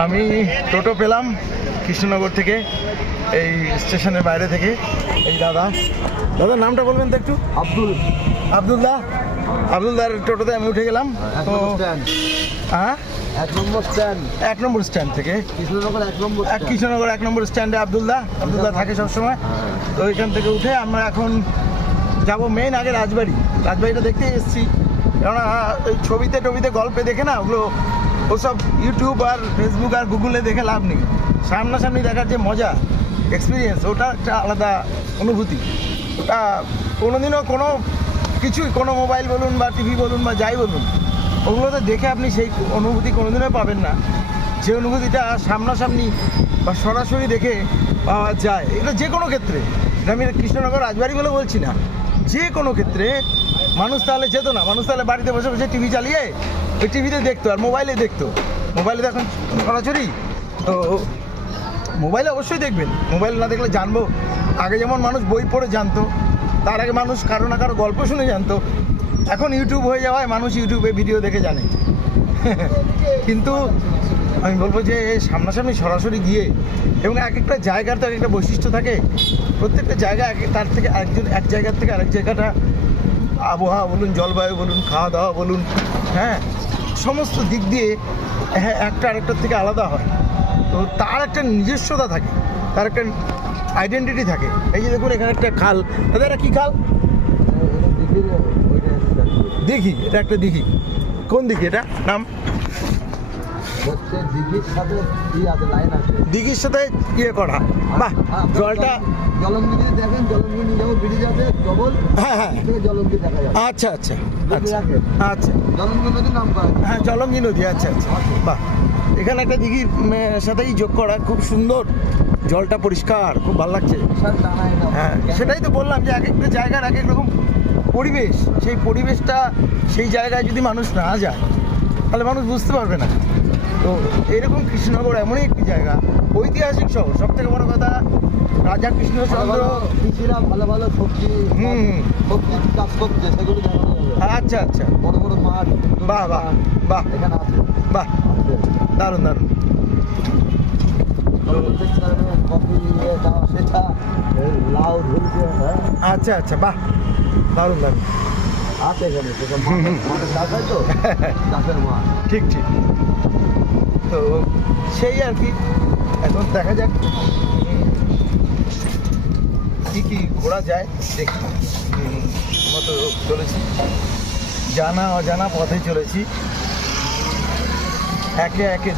আমি টোটো পেলাম কৃষ্ণনগর থেকে, এই স্টেশনের বাইরে থেকে। এই দাদার নামটা বলবেন তো একটু? আব্দুলদার টোটোতে আমি উঠে গেলাম। তো হ্যাঁ, 1 নম্বর স্ট্যান্ড থেকে কৃষ্ণনগর 1 নম্বর স্ট্যান্ডে আব্দুলদা থাকে সবসময়। তো ওইখান থেকে উঠে আমরা এখন যাবো মেইন আগে রাজবাড়িটা দেখতে এসেছি। কেননা ওই ছবিতে গল্পে দেখে না, ওসব ইউটিউব আর ফেসবুক আর গুগলে দেখে লাভ নেই। সামনাসামনি দেখার যে মজা, এক্সপিরিয়েন্স, ওটা একটা আলাদা অনুভূতি। ওটা কোনোদিনও কোনো মোবাইল বলুন বা টিভি বলুন বা যাই বলুন, ওগুলোতে দেখে আপনি সেই অনুভূতি কোনোদিনও পাবেন না। যে অনুভূতিটা সামনাসামনি বা সরাসরি দেখে পাওয়া যায়, এটা যে কোনো ক্ষেত্রে। আমি কৃষ্ণনগর রাজবাড়ি বলে বলছি না, যে কোনো ক্ষেত্রে মানুষ তাহলে যেত না, মানুষ তাহলে বাড়িতে বসে বসে টিভি চালিয়ে ওই টিভিতে দেখতো আর মোবাইলে দেখতো। মোবাইলে তো এখন সরাসরি, তো মোবাইলে অবশ্যই দেখবেন। মোবাইল না দেখলে জানবো, আগে যেমন মানুষ বই পড়ে জানতো, তার আগে মানুষ কারো না কারো গল্প শুনে জানতো। এখন ইউটিউব হয়ে যাওয়ায় মানুষ ইউটিউবে ভিডিও দেখে জানে। কিন্তু আমি বলবো যে সামনাসামনি সরাসরি গিয়ে, এবং এক একটা জায়গার তো এক একটা বৈশিষ্ট্য থাকে। প্রত্যেকটা জায়গা তার থেকে এক জায়গার থেকে আরেক জায়গাটা, আবহাওয়া বলুন, জলবায়ু বলুন, খাওয়া দাওয়া বলুন, হ্যাঁ, সমস্ত দিক দিয়ে একটা আরেকটার থেকে আলাদা হয়। তো তার একটা নিজস্বতা থাকে, তার একটা আইডেন্টিটি থাকে। এই যে দেখুন এখানে একটা খাল, দাদা এটা কী খাল? দিঘি, এটা একটা দিঘি। কোন দিঘি এটা? নাম দিঘির সাথে ইয়ে করা। বাহ, জলটা হ্যাঁ হ্যাঁ, আচ্ছা আচ্ছা আচ্ছা, হ্যাঁ জলঙ্গি নদী, আচ্ছা আচ্ছা, বাহ। এখানে একটা দিঘির সাথেই যোগ করা, খুব সুন্দর, জলটা পরিষ্কার, খুব ভালো লাগছে। হ্যাঁ, সেটাই তো বললাম যে এক একটা জায়গার এক এক রকম পরিবেশ। সেই পরিবেশটা, সেই জায়গায় যদি মানুষ না যায় তাহলে মানুষ বুঝতে পারবে না। তো এরকম কৃষ্ণনগর এমনই একটি জায়গা, ঐতিহাসিক শহর। সব থেকে বড় কথা, রাজা কৃষ্ণচন্দ্র ভালো ভালো সবজি চাষ করছে, সেগুলো আচ্ছা আচ্ছা, বড় বড় মাঠ। বাহ বাহ বাহ, এখানে আছে, বাহ, দারুণ দারুণ। কফি, সেটা লাউ ঝুলছে। আচ্ছা আচ্ছা, বাহ, দারুণ দারুণ আছে এখানে, মাঠের চাষ হয় তো, চাষের মাঠ। ঠিক ঠিক। তো সেই আর কি, এখন দেখা যাক কি ঘোরা যায়, দেখি। মতো চলেছি, জানা অজানা পথে চলেছি, একে একে